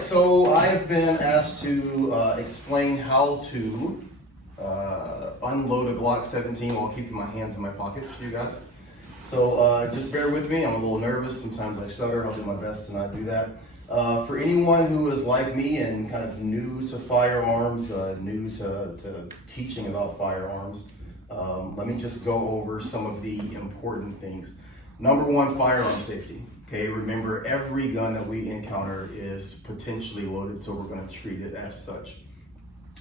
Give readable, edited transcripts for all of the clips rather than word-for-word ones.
right, so I've been asked to explain how to unload a Glock 17 while keeping my hands in my pockets for you guys. So just bear with me, I'm a little nervous, sometimes I stutter, I'll do my best to not do that. For anyone who is like me and kind of new to firearms, new to teaching about firearms, let me just go over some of the important things. Number one, firearm safety. Okay, remember every gun that we encounter is potentially loaded, so we're going to treat it as such.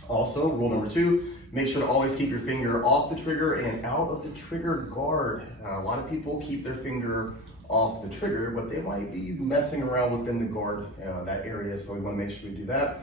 Also, rule number two, make sure to always keep your finger off the trigger and out of the trigger guard. A lot of people keep their finger off the trigger, but they might be messing around within the guard, that area, so we want to make sure we do that.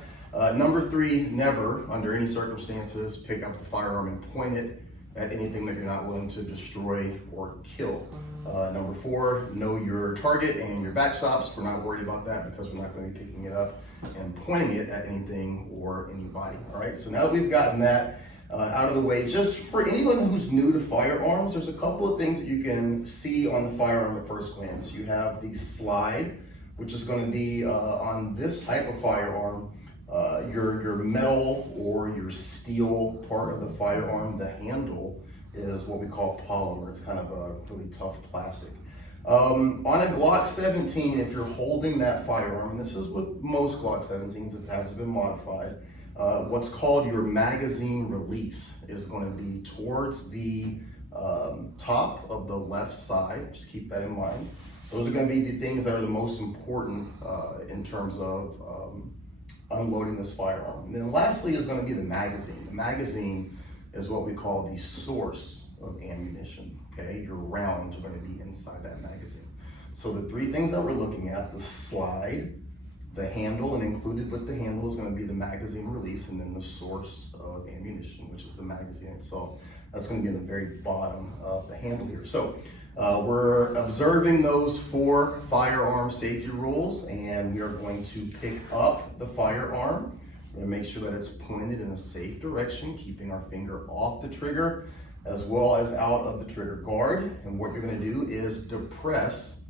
Number three, never, under any circumstances, pick up the firearm and point it at anything that you're not willing to destroy or kill. Number four, know your target and your backstops. We're not worried about that because we're not going to be picking it up and pointing it at anything or anybody. All right, so now that we've gotten that out of the way, just for anyone who's new to firearms, there's a couple of things that you can see on the firearm at first glance. You have the slide, which is going to be on this type of firearm. Your metal or your steel part of the firearm, the handle, is what we call polymer. It's kind of a really tough plastic. On a Glock 17, if you're holding that firearm, and this is with most Glock 17s, if it hasn't been modified, what's called your magazine release is going to be towards the top of the left side. Just keep that in mind. Those are going to be the things that are the most important in terms of unloading this firearm. And then lastly is going to be the magazine. The magazine is what we call the source of ammunition. Okay, your rounds are going to be inside that magazine. So the three things that we're looking at: the slide, the handle, and included with the handle is going to be the magazine release, and then the source of ammunition, which is the magazine itself. That's going to be in the very bottom of the handle here. So we're observing those 4 firearm safety rules, and we are going to pick up the firearm. We're going to make sure that it's pointed in a safe direction, keeping our finger off the trigger as well as out of the trigger guard. And what you're going to do is depress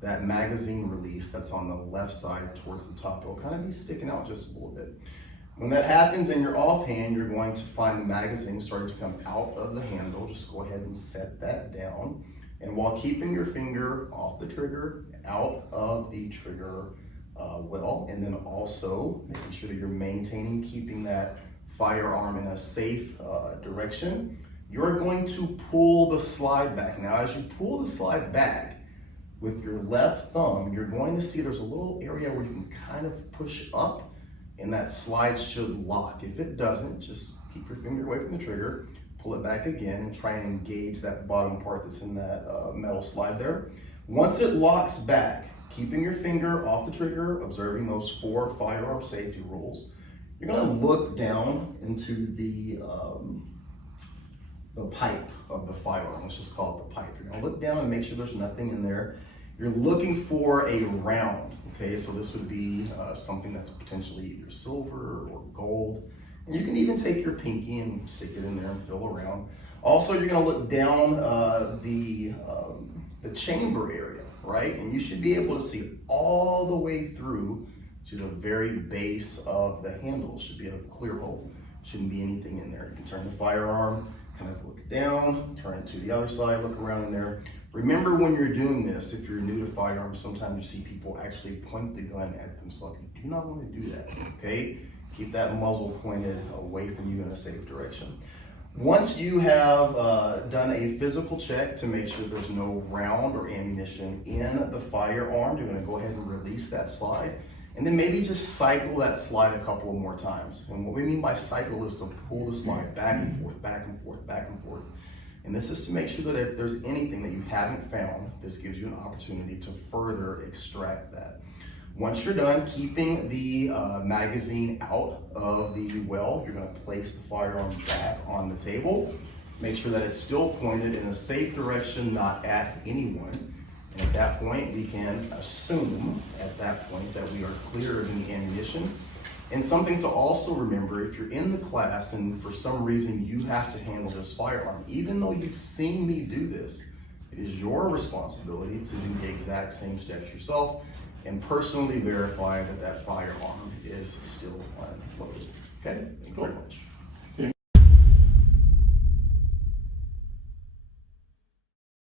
that magazine release that's on the left side towards the top. It'll kind of be sticking out just a little bit. When that happens in your offhand, you're going to find the magazine starting to come out of the handle. Just go ahead and set that down. And while keeping your finger off the trigger, out of the trigger well, and then also making sure that you're maintaining, keeping that firearm in a safe direction, you're going to pull the slide back. Now, as you pull the slide back with your left thumb, you're going to see there's a little area where you can kind of push up, and that slide should lock. If it doesn't, just keep your finger away from the trigger, pull it back again, and try and engage that bottom part that's in that metal slide there. Once it locks back, keeping your finger off the trigger, observing those 4 firearm safety rules, you're going to look down into the pipe of the firearm. Let's just call it the pipe. You're going to look down and make sure there's nothing in there. You're looking for a round. Okay, so this would be something that's potentially either silver or gold. And you can even take your pinky and stick it in there and feel around. Also, you're going to look down the chamber area, right? And you should be able to see all the way through to the very base of the handle. It should be a clear hole. Shouldn't be anything in there. You can turn the firearm, kind of look down, turn it to the other side, look around in there. Remember, when you're doing this, if you're new to firearms, sometimes you see people actually point the gun at themselves. You do not want to do that, okay? Keep that muzzle pointed away from you in a safe direction. Once you have done a physical check to make sure there's no round or ammunition in the firearm, you're going to go ahead and release that slide. And then maybe just cycle that slide a couple of more times. And what we mean by cycle is to pull the slide back and forth, back and forth, back and forth. And this is to make sure that if there's anything that you haven't found, this gives you an opportunity to further extract that. Once you're done keeping the magazine out of the well, you're going to place the firearm back on the table. Make sure that it's still pointed in a safe direction, not at anyone. And at that point, we can assume at that point that we are clear of any ammunition. And something to also remember, if you're in the class and for some reason you have to handle this firearm, even though you've seen me do this, it is your responsibility to do the exact same steps yourself and personally verify that that firearm is still unloaded. Okay, thank you very much.